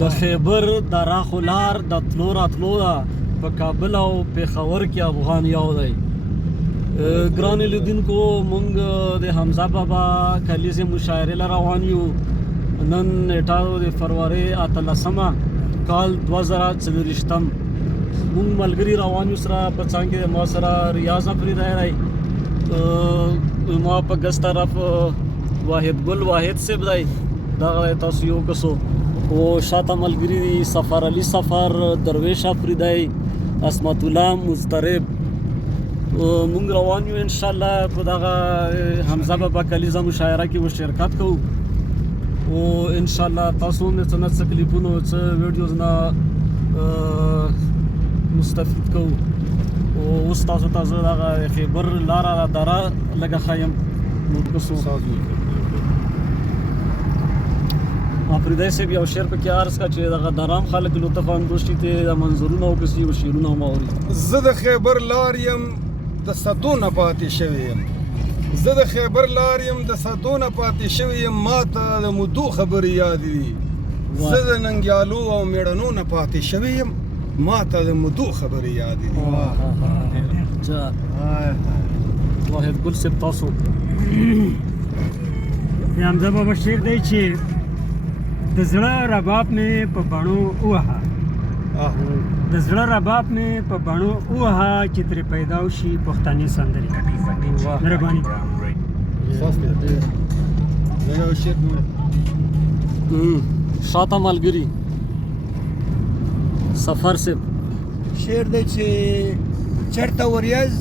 د خیبر د راخو لار د تلو راتلو ده په کابل او پېښور کې افغان یو دی. ګرانو لیدونکو موږ د حمزه بابا کلیزې مشاعرې له روان یو. نن نیټه د فروری 18 کال 2024 موږ ملګري روان یو سره په څنګ کې ما سره ریاض افریدی دی، ما په ګس طرف واحد ګل واحد صاحب دی، دغه تاسو یو کسو او شاته ملګري دي سفر علي سفر، درویش افریدی، اسمت الله مضطرب. موږ روان یو ان شاء الله په دغه حمزه بابا کلیزه مشاعره کې شرکت کوو او ان شاء الله تاسو هم څه کلیپونو څه ویډیوز نه مستفید کوو. او اوس تاسو ته زه دغه خیبر لاره دره لږه ښیم. افریدی صاحب یو شعر پکې عرض کړه چې دغه درام خلک لطف اندوز شي ته د منظورونه وکړي او شعرونه هم اوري. زه د خیبر لار یم د صدو نه پاتې شوی یم، زه د خیبر لار یم د صدو نه پاتې شوی یم، ما ته د مودو خبرې یادې دي. زه د ننګیالو او میړنو نه پاتې شوی یم، ما ته د مودو خبرې یادې دي. واحد ګل صاحب تاسو حمزه بابا شعر دی چې د زړه رباب مې په بڼو ووهه، د زړه رباب مې په بڼو ووهه چې ترې پیدا وشي پښتني سندرې. مهرباني. شاته ملګري سفر صاحب شعر دی چې چرته وریځ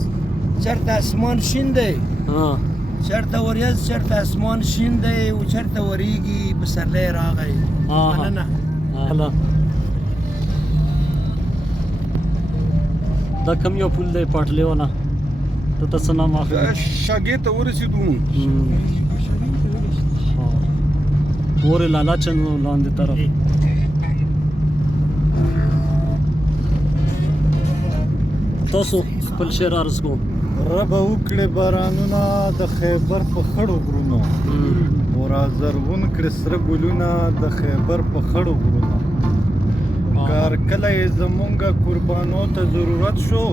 چرته اسمان شین دی، چرته وریځ چرته اسمان شین دی او چرته وریږي پسرلی راغی. مننه. دا کوم یو پل دی پټلیونه ته څه نام اخلي؟ شاګې ته ورسېدو پورې لالا چند لاندې طرف. تاسو خپل شعر عرض کوم. ربه وکړې بارانونه د خیبر په خړو غرونو، او را زرغون کړې سره ګلونه د خیبر په خړو غرونو. کار کله یې زمونږه قربانو ته ضرورت شو،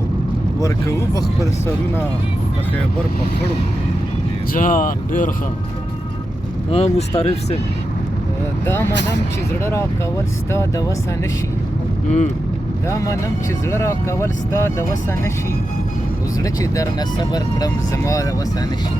ورکوو به خپل سرونه د خیبر په خړو. جا ډېر ښه. مستعرف صاحب دا منم چې زړه راکول ستا د وسه نشي، دا منم چې زړه راکول ستا د وسه نشي، او زړه چې درنه صبر کړم زما د وسه نشي.